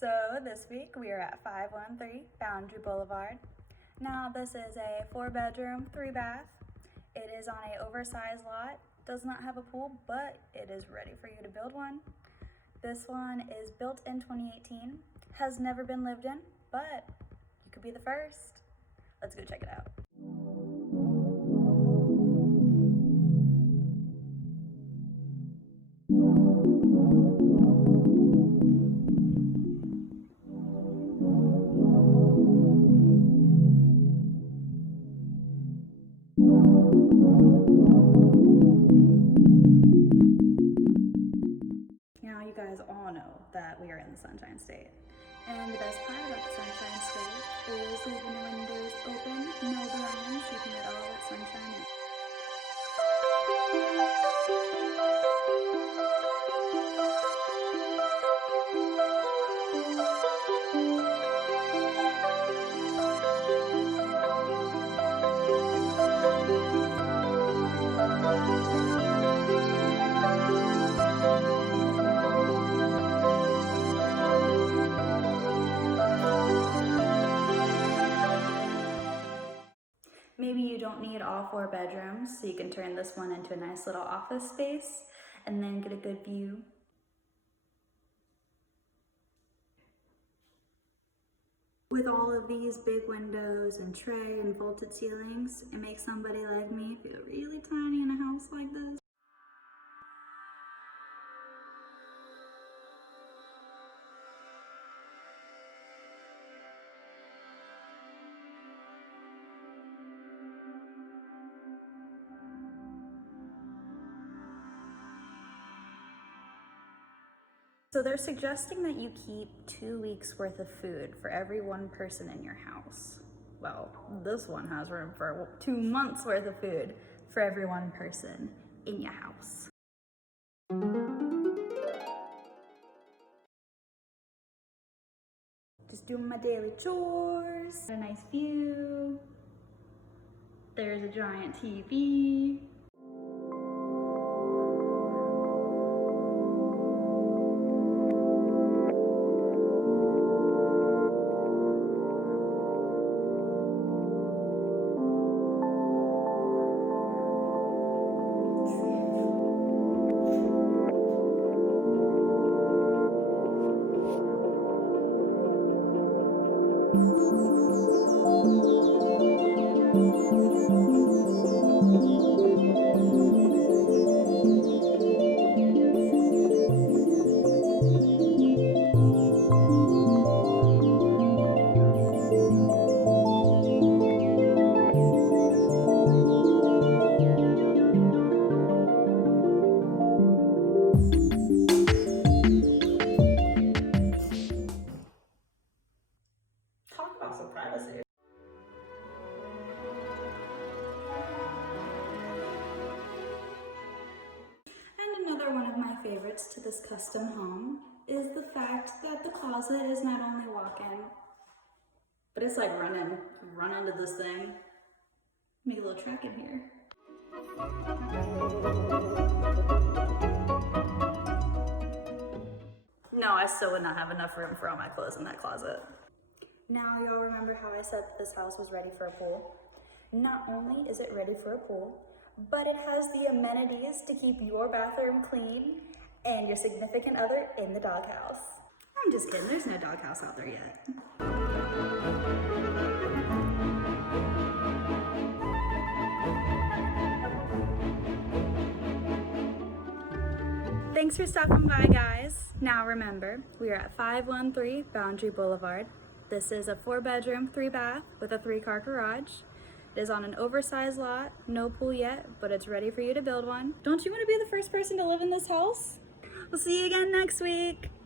So this week we are at 513 Boundary Boulevard. Now this is a 4-bedroom, 3-bath. It is on an oversized lot, does not have a pool, but it is ready for you to build one. This one is built in 2018, has never been lived in, but you could be the first. Let's go check it out. Now you guys all know that we are in the Sunshine State. And the best part about the Sunshine State is leaving the windows open, no blinds, you can let all that sunshine in. Maybe you don't need all 4 bedrooms, so you can turn this one into a nice little office space and then get a good view. With all of these big windows and tray and vaulted ceilings, it makes somebody like me feel really tiny in a house like this. So they're suggesting that you keep 2 weeks worth of food for every one person in your house. Well, this one has room for 2 months worth of food for every one person in your house. Just doing my daily chores. A nice view. There's a giant TV. Talk about some privacy. And another one of my favorites to this custom home is the fact that the closet is not only walk-in, but it's like run into this thing. Make a little track in here. No, I still would not have enough room for all my clothes in that closet. Now y'all remember how I said that this house was ready for a pool? Not only is it ready for a pool, but it has the amenities to keep your bathroom clean and your significant other in the doghouse. I'm just kidding, there's no doghouse out there yet. Thanks for stopping by, guys. Now remember, we are at 513 Boundary Boulevard. This is a 4-bedroom, 3-bath with a 3-car garage. It is on an oversized lot, no pool yet, but it's ready for you to build one. Don't you want to be the first person to live in this house? We'll see you again next week.